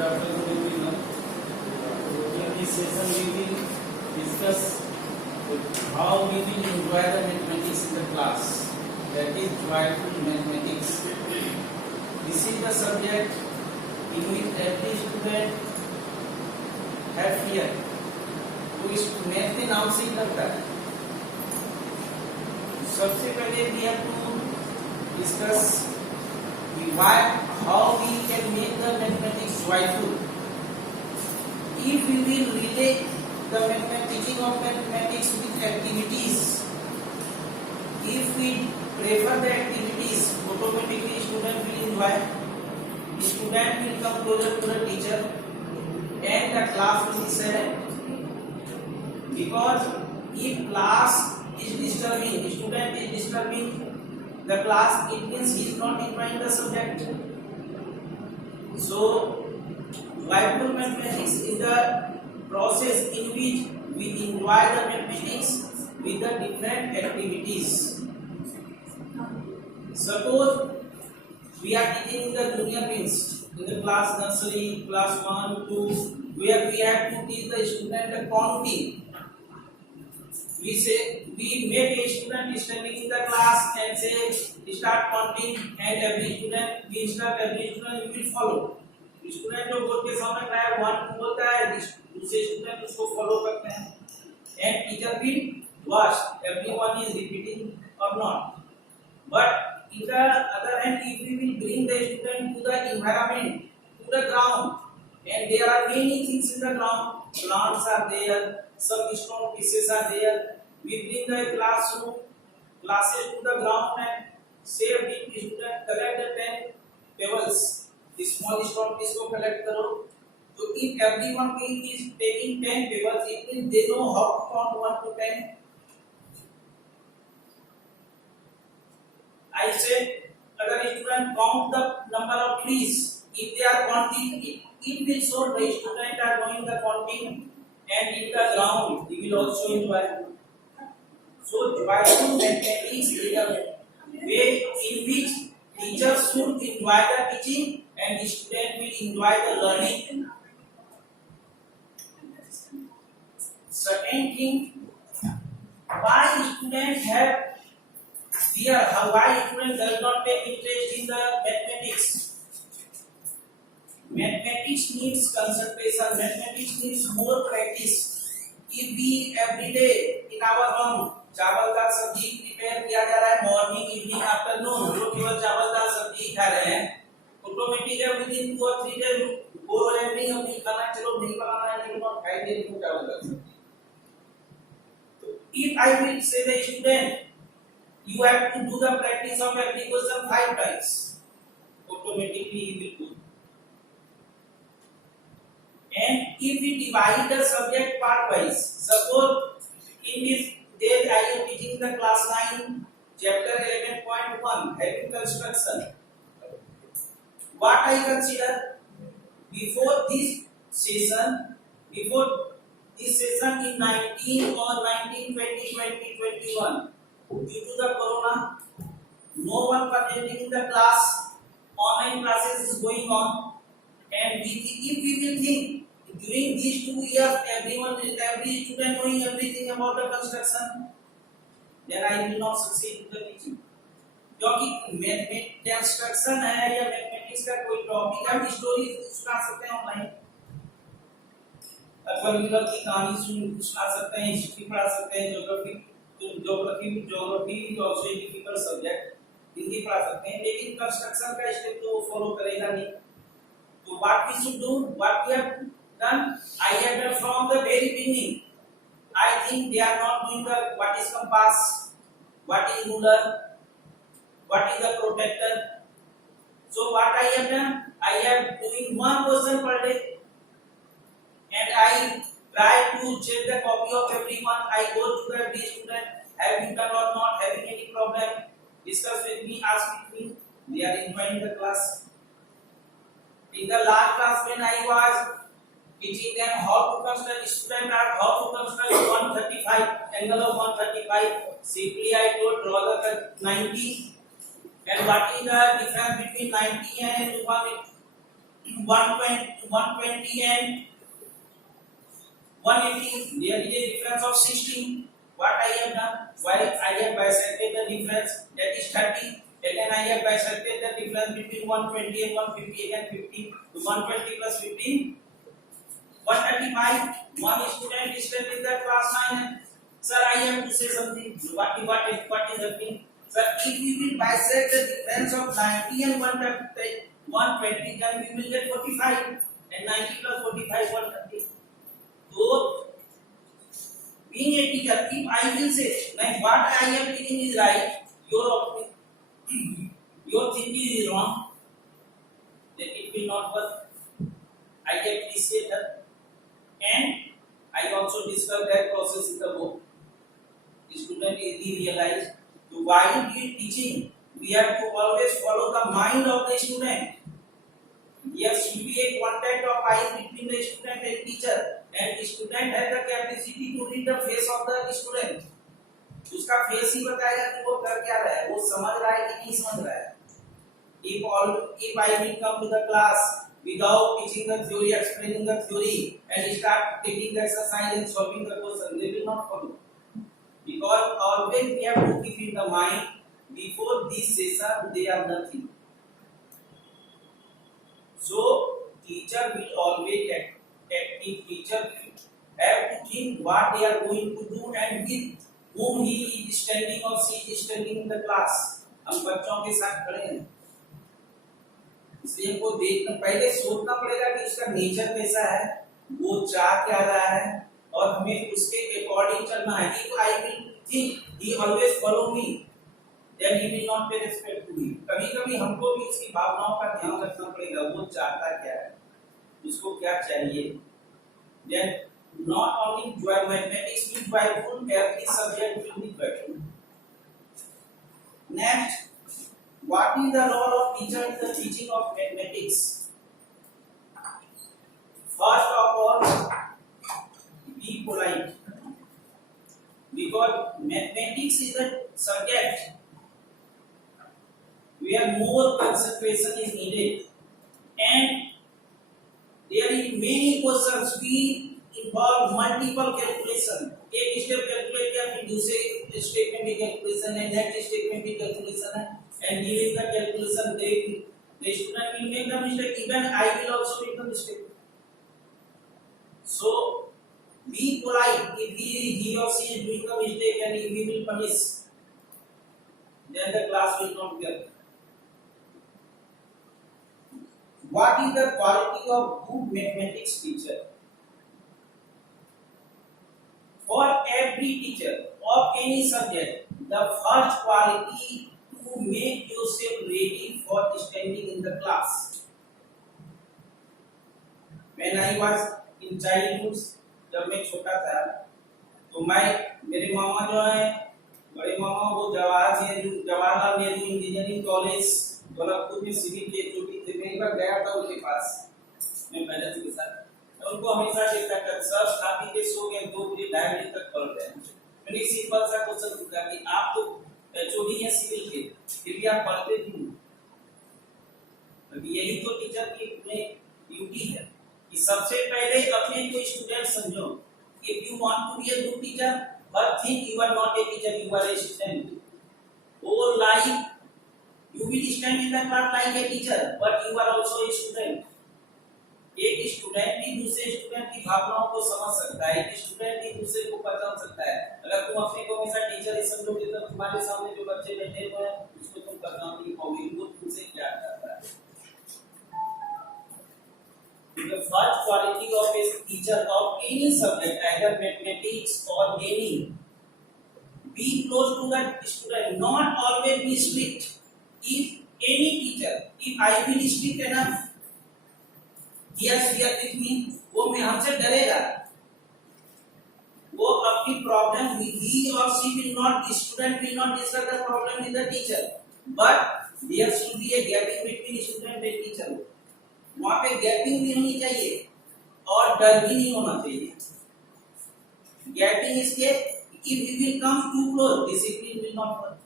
afternoon everyone. In this session we will discuss how we will enjoy the mathematics in the class, that is joyful mathematics. This is the subject in which every student have fear. तो इस math में नाम से ही लगता है. सबसे पहले we have to discuss why, how we can make the mathematics joyful. If we will relate the teaching of mathematics with activities, if we prefer the activities, automatically student will enjoy. The student will come closer to the teacher, and the class will be silent. Because if class is disturbing, student is disturbing the class, it means he is not enjoying the subject. So joyful mathematics is the process in which we enjoy the mathematics with the different activities. Suppose we are teaching in the junior means in the class nursery, class 1, 2, where we have to teach the student the counting. We make a student standing in the class and say start counting, and every student we instruct every student you will follow. Student जो board के सामने खड़ा है 1 2 बोलता है, दूसरे student उसको follow करते हैं, and teacher will watch everyone is repeating और not. But in the other hand, if we will bring the student to the environment, to the ground, and there are many things in the ground, plants are there, some stone pieces are there, we bring the classes to the ground and say we student collect the 10 pebbles, the small stone piece को collect करो. So if everyone is taking 10 pebbles, it means they know how to count 1 to 10. I said, अगर student count the number of trees, if they are counting, it will show the student are doing the counting, and in the ground he will also enjoy. So joyful mathematics is a way in which teachers should enjoy the teaching and the student will enjoy the learning. Second thing, why students have fear, why student does not take interest in the mathematics. Mathematics needs concentration, mathematics needs more practice. If we every day in our home चावल दाल सब्जी prepare किया जा रहा है, morning evening afternoon, जो केवल चावल दाल सब्जी खा रहे हैं, ऑटोमेटिक है with in 2 or 3 days bore हो जाएंगे, हम नहीं खाना, चलो नहीं बनाना है, लेकिन हम खाएंगे नहीं चावल दाल सब्जी. तो if I will say the student you have to do the practice of every question 5 times, automatically he will do. And if we divide the subject part wise, suppose in this day I am teaching the class 9 chapter 11.1 having construction. What I consider before this session in 19 or 19 20 2021, due to the corona, no one was attending in the class, online classes is going on, and if we will think during these 2 years every student knowing everything about the construction, then I will not succeed in the teaching. क्योंकि construction है या mathematics का कोई topic, हम story सुना सकते हैं online, Akbar Euler की कहानी सुना सकते हैं, हिस्ट्री पढ़ा सकते हैं, geography also a difficult subject, Hindi पढ़ा सकते हैं, लेकिन कंस्ट्रक्शन का स्टेप तो फॉलो करेगा नहीं. तो what we should do, what we have done, I have done from the very beginning. I think they are not doing the what is compass, what is ruler, what is the protractor. So what I have done, I am doing 1 question per day, and I try to check the copy of everyone. I go to the every student, have you done or not, having any problem, discuss with me, ask with me. They are enjoying the class. In the last class when I was teaching them how to construct, student are how to construct 135, angle of 135. Simply I told draw the 90, and what is the difference between 90 and 120 and 180, there is a difference of 16. What I have done? While I have bisected the difference, that is 30. Again I have bisected the difference between 120 and 150, again 15. So 120 plus 15, 135. One student is still in the class 9. Sir, I have to say something. What is happening? Sir, if we will bisect the difference of 90 and 120, then we will get 45. And 90 plus 45, 130. So, being a teacher, if I will say, like what I am teaching is right, your thinking is wrong, then it will not work. I appreciate that, and I also discuss that process in the book. The student easily realize. So while we teaching, we have to always follow the mind of the student. There should be a contact of eyes between the student and teacher, and the student has the capacity to read the face of the student. उसका face ही बताएगा कि वो कर क्या रहा है, वो समझ रहा है कि नहीं समझ रहा है. If I will come to the class without teaching the theory, explaining the theory, and start taking the exercise and solving the question, they will not follow. Because always we have to keep in the mind before this session they are nothing. So teacher will always active. Teacher have to think what they are going to do and with whom he is standing or she is standing in the class. हम बच्चों के साथ खड़े हैं, इसलिए हमको देखना पहले सोचना पड़ेगा कि उसका नेचर कैसा है, वो चाह क्या रहा है, और हमें उसके अकॉर्डिंग चलना है. If I will think he always follow me, then he will not pay respect to me. कभी-कभी हमको भी उसकी भावनाओं का ध्यान रखना पड़ेगा, वो चाहता क्या है, उसको क्या चाहिए. Then not only mathematics will be joyful, every subject will be joyful. Next, what is the role of teacher in the teaching of mathematics? First of all, be polite, because mathematics is a subject where more concentration is needed, and there is many questions we involve multiple calculation. एक step calculate किया, फिर दूसरे step में भी calculation है, next step में भी calculation है, and during the calculation the student will make the mistake. Even I will also make the mistake. So be polite. If he or she is doing a mistake and we will punish, then the class will not get. What is the quality of good mathematics teacher? For every teacher of any subject, the first quality to make yourself ready for standing in the class. When I was in childhood, जब मैं छोटा था, तो मेरे मामा जो है, बड़े मामा वो जवाहरलाल नेहरू इंजीनियरिंग कॉलेज गोरखपुर में सिविल के चोटी थे. मैं एक बार गया था उनके पास, मैं मैनेजर के साथ. उनको हमेशा देखता था, सर खाती के सो गए 2 बजे 2:30 बजे तक पढ़ रहे हैं. मैंने सिंपल सा क्वेश्चन पूछा कि आप तो एचओडी हैं सिविल के, फिर भी आप पढ़ते क्यों? अभी यही तो टीचर की ड्यूटी है कि सबसे पहले अपने को स्टूडेंट समझो. If you want to be a good teacher, but think you are not a teacher, you are a student. Whole life you will stand in the class like a teacher, but you are also a student. एक student भी दूसरे student की भावनाओं को समझ सकता है, एक स्टूडेंट भी दूसरे को पहचान सकता है. अगर तुम अपने को हमेशा टीचर ही समझोगे तो तुम्हारे सामने जो बच्चे बैठे हुए हैं उसको तुम पहचान नहीं पाओगे, वो तुमसे क्या चाहता है. The first quality of a teacher of any subject, either mathematics or any, be close to the student, not always be strict. If any teacher, if I will strict enough, yes, here with me, वो में हमसे डरेगा, वो अपनी problem he or she will not, the student will not discuss the problem with the teacher, but there should be a gapping between student and teacher. वहाँ पे gapping भी होनी चाहिए और डर भी नहीं होना चाहिए. गैपिंग इसके if we will come too close, discipline will not work.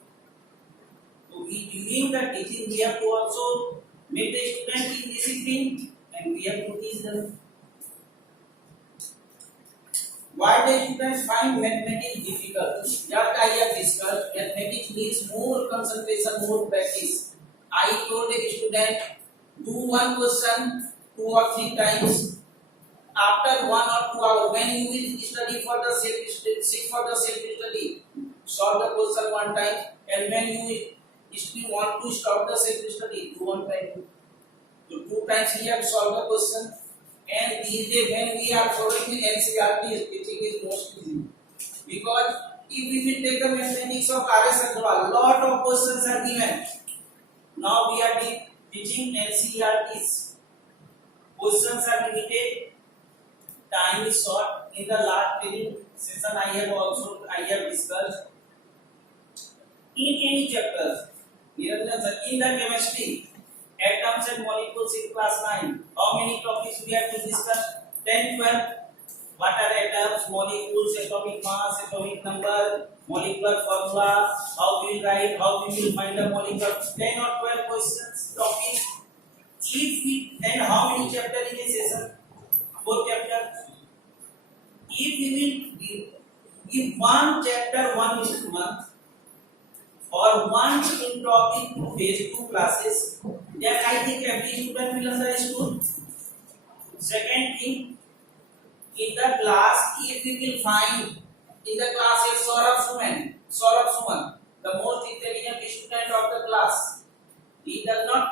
So we during the teaching we have to also make the student in discipline, and and we have to teach them. Why do students find mathematics difficult? Just I have discussed, mathematics needs more concentration, more practice. I told a student, do one question 2 or 3 times. After 1 or 2 hours, when you will study for the self-study, solve the question 1 time, and when you want to stop the self-study, do 1 time. So 2 times we have solved the question. And these days when we are following NCERT, teaching is most easy. Because if we will take the mathematics of R.S. Agrawal, lot of questions are given. Now we are teaching NCERT's. Questions are limited. Time is short. In the last training session I have discussed. In any chapter, in the chemistry, atoms and molecules in class 9, how many topics we have to discuss? 10, 12. What are atoms, molecules, atomic mass, atomic number, molecular formula, how we will write, how we will find the molecular, 10 or 12 questions, topics. And how many chapters in a session? 4 chapters. If we will give 1 chapter 1 month, or 1 topic 2 days, 2 classes, then I think every student will understand. Second thing, in the class, if we will find in the class is Saurabh Suman, the most intelligent student of the class. He does not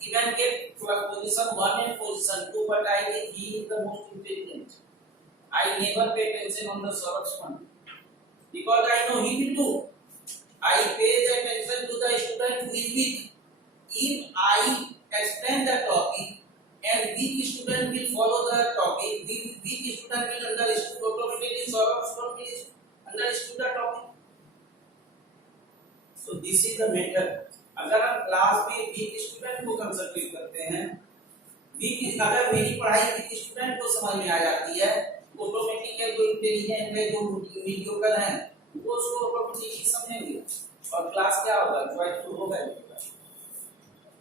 even get position 1 and position 2, but I think he is the most intelligent. I never pay attention on the Saurabh Suman because I know he will do. I pay attention to the student who is weak. If I explain the topic and weak student will follow the topic, weak student will understand automatically, Saurabh Suman will understand the topic. So this is the matter. अगर हम class में weak student को concentrate करते हैं, अगर मेरी पढ़ाई weak student को समझ में आ जाती है, ऑटोमेटिक है जो इंटेलिजेंट है जो मीडियोकर है वो उसको ऑटोमेटिकली समझेंगे और क्लास क्या होगा, जॉयफुल होगा।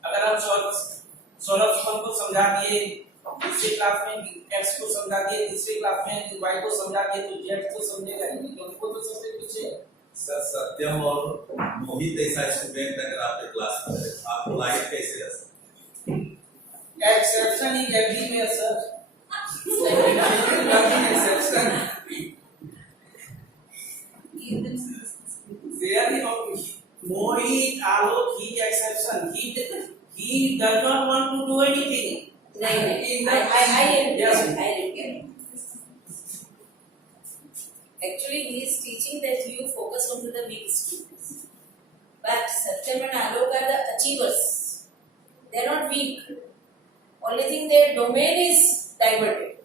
अगर हम सौरभ सुमन को समझा दिए, दूसरे क्लास में एक्स को समझा दिए, तीसरे क्लास में वाई को समझा दिए, तो जेड को समझेगा नहीं क्योंकि वो तो सबसे पीछे है। सर सत्यम और मोहित ऐसा स्टूडेंट अगर आपके क्लास में है, आपको लाइफ कैसे रह सकते? Exception is everywhere sir. Exception Really not Mohit, Alok, he exception. He does not want to do anything. I didn't Yes. get it. Actually, he is teaching that you focus on to the weak students. But Satyam and Alok are the achievers. They are not weak. Only thing their domain is diverted.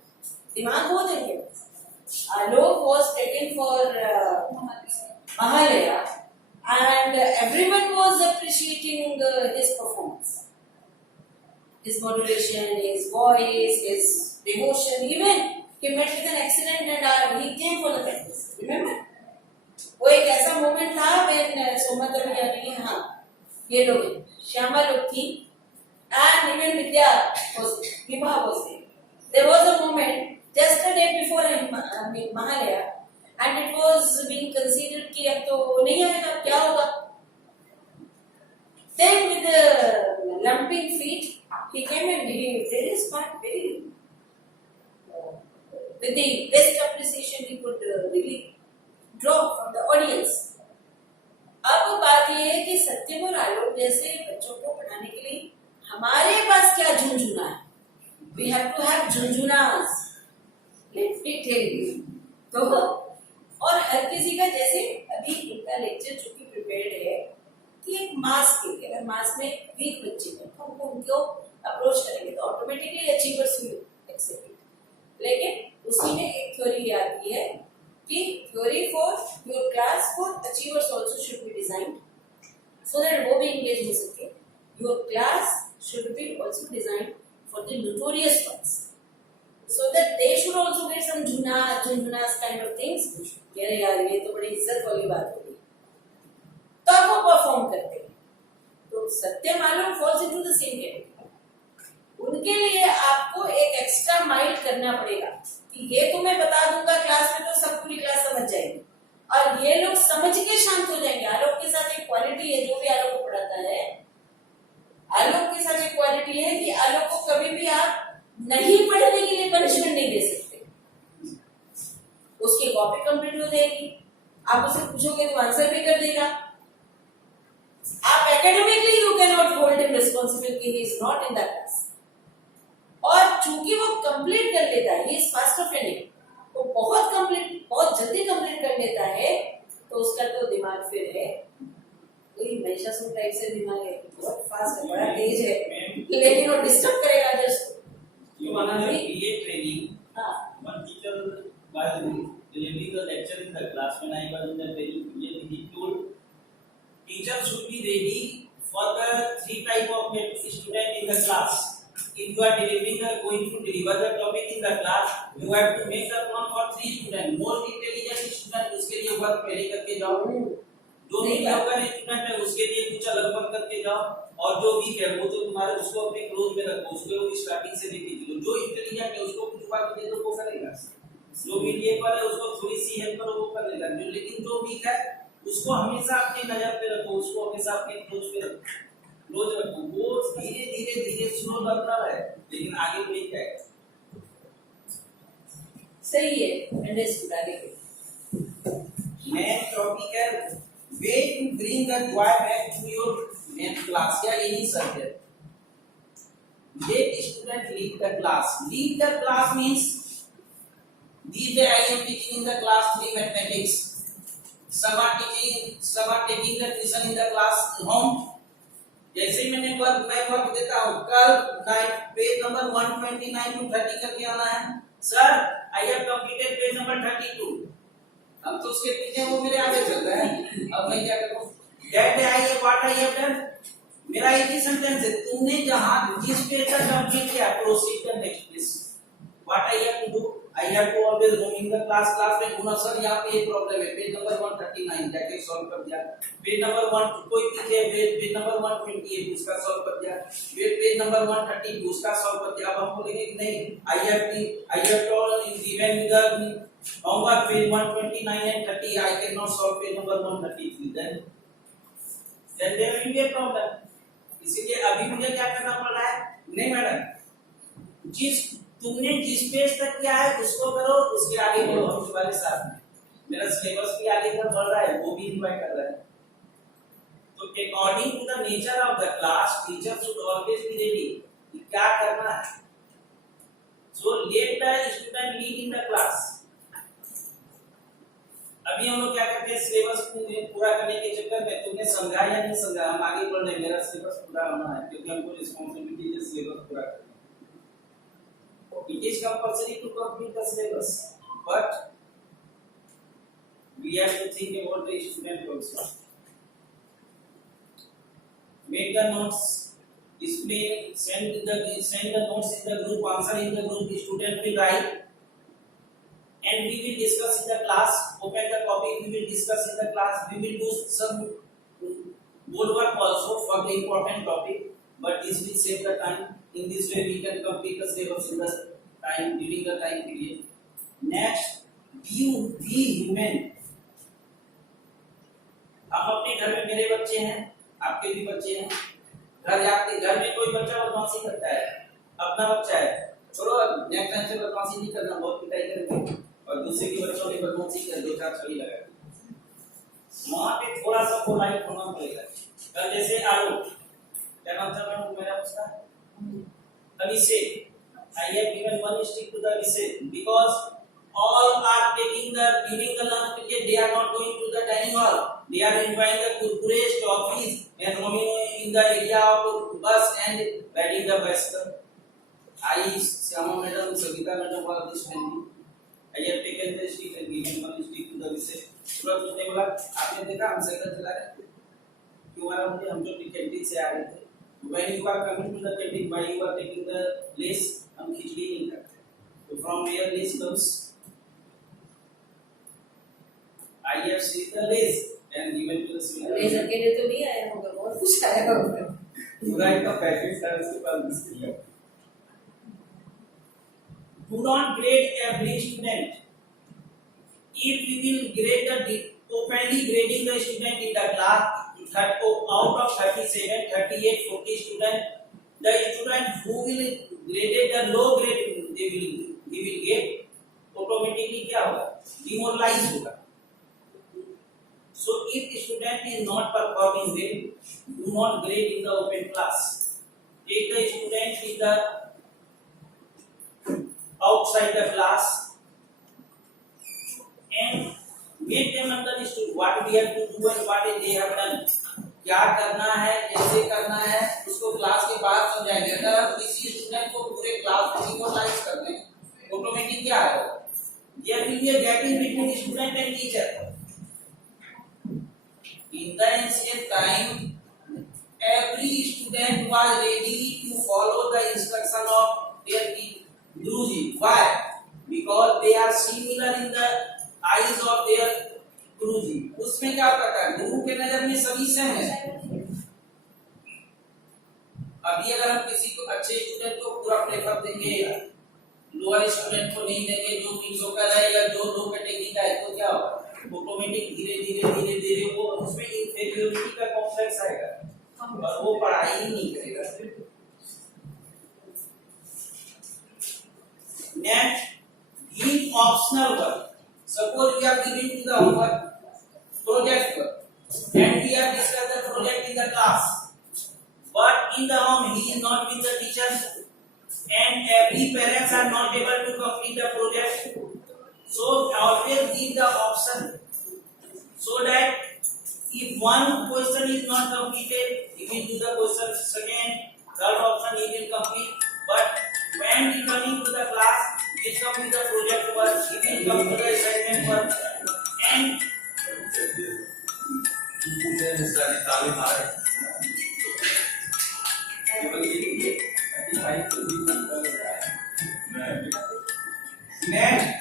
Dimag ho देंगे. Alok was taken for Mahalaya, and everyone was appreciating his performance, his modulation, his voice, his devotion. Even he met with an accident and he came for the practice. Remember? वो एक ऐसा moment था when Somdatt यानी हाँ ये लोग श्यामा लोग थी and even Vidya was there. There was a moment just a day before Mahalaya. And it was being considered कि अब तो नहीं आएगा, क्या होगा? Then with the lumping feet, he came and he did his part very with the best appreciation he could really draw from the audience. अब बात ये है कि सत्यम और आलोक जैसे बच्चों को पढ़ाने के लिए हमारे पास क्या झुंझुना है? We have to have झुंझुनास. Let me tell you. तो और हर किसी का जैसे अभी इनका लेक्चर जो कि प्रिपेयर्ड है कि एक मास के लिए अगर मास में वीक बच्चे हैं तो हमको उनको अप्रोच करेंगे तो automatically achievers will accept it. लेकिन उसी में एक थ्योरी याद की है कि theory for your class for achievers also should be designed so that वो भी एंगेज हो सके। Your class should be also designed for the notorious ones so that they should also get some झुनझुनास kind of things। अरे यार ये तो बड़ी इज्जत वाली बात होगी, तब वो परफॉर्म करते हैं। तो Satyam Alok falls into the same category. उन उनके लिए आपको एक एक्स्ट्रा माइल करना पड़ेगा कि ये तो मैं बता दूंगा क्लास में तो सब पूरी क्लास समझ जाएगी और ये लोग समझ के शांत हो जाएंगे। आलोक के साथ एक क्वालिटी है, जो भी आलोक को पढ़ाता है, आलोक के साथ एक क्वालिटी है कि आलोक को कभी भी आप नहीं पढ़ने के लिए पनिशमेंट नहीं दे सकते। उसकी कॉपी कंप्लीट हो जाएगी, आप उसे पूछोगे तो आंसर भी कर देगा। आप academically you can not hold him responsible कि he is not in the class. और चूंकि वो कंप्लीट कर लेता है, he is fast of ending, वो बहुत जल्दी कंप्लीट कर लेता है, तो उसका तो दिमाग फिर है कोई महिषासुर टाइप से दिमाग है, बहुत फास्ट है, बड़ा तेज है, लेकिन वो डिस्टर्ब करेगा अदर्स को। You wanna create training. हाँ, One teacher while delivering the lecture in the class, when I was in the training period, he told teacher should be ready for the three type of student in the class. If you are going to deliver the topic in the class, you have to make the one for three students. Most intelligent student उसके लिए work पहले करके जाओ, जो mediocre student है उसके लिए कुछ अलग वर्क करके जाओ, और जो वीक है वो तो तुम्हारे उसको अपने क्लोज में रखो, उसको स्टार्टिंग से लेके चलो। जो इंटेलिजेंट है उसको कुछ वर्क दे दो, वो करेगा। जो मीडियोकर है उसको थोड़ी सी हेल्प करो, वो कर लेगा। जो लेकिन जो वीक है उसको हमेशा अपनी नजर पे रखो, उसको हमेशा अपने क्लोज पे रखो। वो धीरे स्लो लर्नर है, लेकिन आगे बढ़ जाएगा। सही है, अंडरस्टूड। आगे Main topic है way to bring the joy back to your main class या any subject. Let student lead the class. Lead the class means these day I am teaching in the class 3 mathematics. Some are taking the tuition in the class home. जैसे मैंने work देता हूँ, कल page number 129 to 30 करके आना है। Sir I have completed page number 32। अब तो उसके पीछे वो मेरे आगे चल रहा है, अब मैं क्या करूं? That day I have what I have done. मेरा एक ही सेंटेंस है, तुमने जहां जिस पेज तक कंप्लीट किया, proceed the next please. What I have to do? I have to always roam in the class में घूमना। सर यहाँ पे ये प्रॉब्लम है, पेज नंबर 139 जाके सॉल्व कर दिया। पेज नंबर 1 कोई पीछे पेज नंबर 128 उसका सॉल्व कर दिया। पेज नंबर 132 उसका सॉल्व कर दिया। अब हम बोलेंगे कि नहीं, I have told given the homework page 129 and 30, I cannot solve page number 133, then there will be a problem. इसीलिए अभी मुझे क्या करना पड़ रहा है? नहीं मैडम, तुमने जिस पेज तक किया है उसको करो, उसके आगे बढ़ो। हम तुम्हारे साथ में, मेरा सिलेबस भी आगे तक बढ़ रहा है, वो भी इन्वाइट कर रहा है। तो according to the nature of the class, teacher should always be ready कि क्या करना है। So let the student lead in the class. अभी हम लोग क्या करते हैं, सिलेबस पूरा करने के चक्कर में तुमने समझा या नहीं समझा, हम आगे बढ़ रहे हैं, मेरा सिलेबस पूरा होना है, क्योंकि हमको रिस्पांसिबिलिटी है सिलेबस पूरा करना। It is compulsory to complete the syllabus, but we have to think about the student also. Make the notes, display, send the notes in the group, answer in the group. The student will write, and we will discuss in the class. Open the copy, we will discuss in the class. We will do some board work also for the important topic, but this will save the time. In this way, we can complete the syllabus in the time during the time period. Next, be human. हम अपने घर में, मेरे बच्चे हैं, आपके भी बच्चे हैं, आपके घर में कोई बच्चा बदमाशी करता है, अपना बच्चा है, छोड़ो नेक्स्ट टाइम से बदमाशी नहीं करना, बहुत पिटाई करेंगे, और दूसरे के बच्चों ने बदमाशी कर दो, चार छड़ी लगा दी। वहां पे थोड़ा सा पोलाइट होना पड़ेगा। कल जैसे आलोक, क्या नाम था मैडम मेरा उसका? Abhishek. I have given one stick to the Abhishek because all are taking during the lunch period, they are not going to the dining hall. They are enjoying the kurkure, toffees and roaming in the area of bus and riding the bicycle. I, Syama madam, Sagita madam for this family. I have taken the stick and given one stick to the Abhishek. तुरंत उसने बोला, आपने देखा हम cycle चला रहे थे, क्यों आ रहे थे, हम जो कैंटीन से आ रहे थे। When you are coming to the canteen, while you are taking the lace, हम खिचड़ी नहीं करते। So from where lace comes? I have seen the lace and given to the student. Less अकेले तो नहीं आया होगा, बहुत कुछ आया होगा। पूरा एक पैकेट था उसके पास बिस्किट का। do not grade every student. If we will grade openly grading the student in the class, out of 37, 38, 40 students, the student who will graded the low grade, he will get automatically क्या होगा? Demoralized होगा. So if the student is not performing well, do not grade in the open class. Take the student in the outside the class and make them understand what we have to do and what they have done. क्या करना है, कैसे करना है, उसको class के बाहर समझाएंगे. अगर हम किसी स्टूडेंट को पूरे क्लास में डिमोरलाइज कर दें, ऑटोमेटिक क्या है? There will be a gap between student and teacher. In the ancient time, every student was ready to follow the instruction of their Guruji. Why? Because they are similar in the eyes of their Guruji. उसमें क्या करता है? गुरु के नजर में सभी same है. अभी अगर हम किसी को अच्छे स्टूडेंट को पूरा प्रेफर देंगे, लोअर स्टूडेंट को नहीं देंगे, जो मीडियोकर है या जो लो कैटेगरी का है, तो क्या होगा? ऑटोमेटिक धीरे धीरे वो उसमें इंफीरियरिटी का कॉम्प्लेक्स आएगा और वो पढ़ाई ही नहीं करेगा. Next, give optional work. Suppose we are giving to the homework project work and we are discuss the project in the class, but in the home he is not with the teacher and every parents are not able to complete the project. So always give the option so that if one question is not completed, he will do the question second, third option he will complete. But when returning to the class, he will come with the project work, he will come to the assignment work and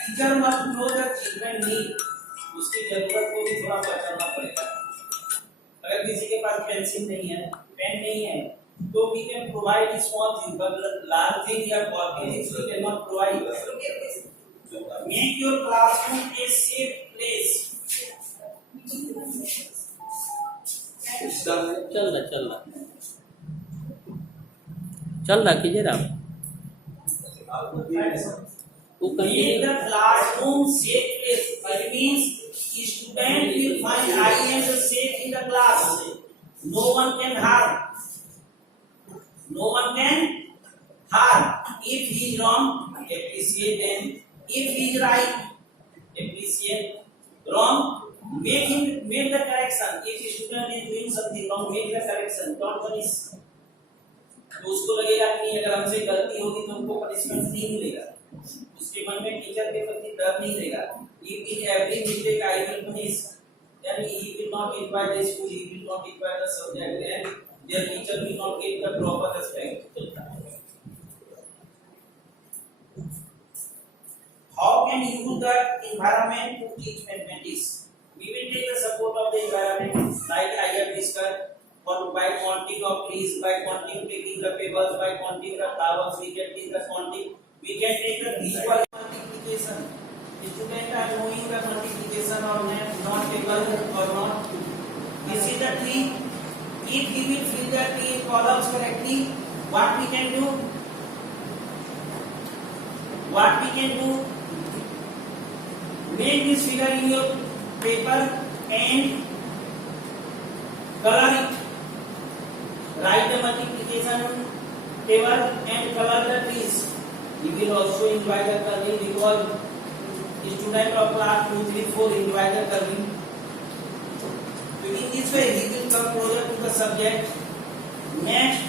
teacher must know the children need. उसकी जरूरत को भी थोड़ा पहचानना पड़ेगा. अगर किसी के पास पेंसिल नहीं है, पेन नहीं है, तो we can provide small thing, but large thing या copy things we cannot provide. Make your classroom a safe place. चल रहा कीजिए आप. Make the classroom safe place. It means student will find I am safe in the class. No one can harm. No one can harm. If he is wrong, appreciate them. If he is right, appreciate. Wrong, make the correction. If a student is doing something wrong, make the correction. Don't punish. तो उसको लगेगा कि नहीं, अगर हमसे गलती होगी तो हमको पनिशमेंट नहीं मिलेगा. उसके मन में टीचर के प्रति डर नहीं रहेगा. If in every mistake I will punish, then he will not invite the school, he will not invite the subject, and their teacher will not get the proper respect. How can you use the environment to teach mathematics? We will take the support of the environment, like I have discussed, by counting of trees, by counting taking the pebbles, by counting the flowers, we can take the counting. We can take the visual multiplication. Students are knowing the multiplication or not able or not. This is the tree. If he will fill the tree columns correctly, what we can do? What we can do? Make this figure in your paper and color it. Write the multiplication table and color the trees. We will also invite the coloring because student of class 2, 3, 4 invite the coloring. So in this way he will come closer to the subject. Next,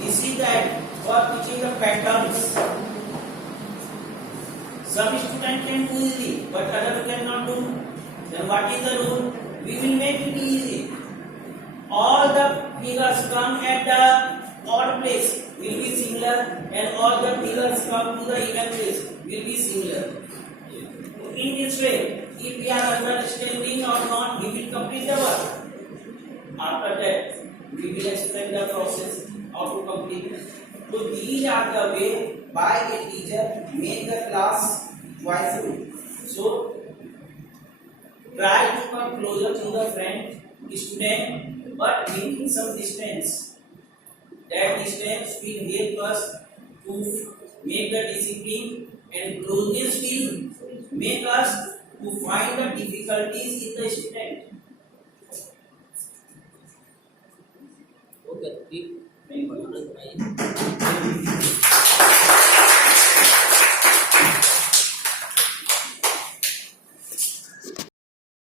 this is that for teaching the patterns. Some student can do easily, but others cannot do. Then what is the rule? We will make it easy. All the figures come at the odd place will be similar, and all the figures come to the even place will be similar. In this way, if we are understanding or not, we will complete the work. After that, we will explain the process how to complete. So these are the way by a teacher make the class joyful. So try to come closer to the friend student, but maintaining some distance. That distance will help us to make the discipline, and closeness will make us to find the difficulties in the student. Okay ठीक नहीं पढ़ाना चाहिए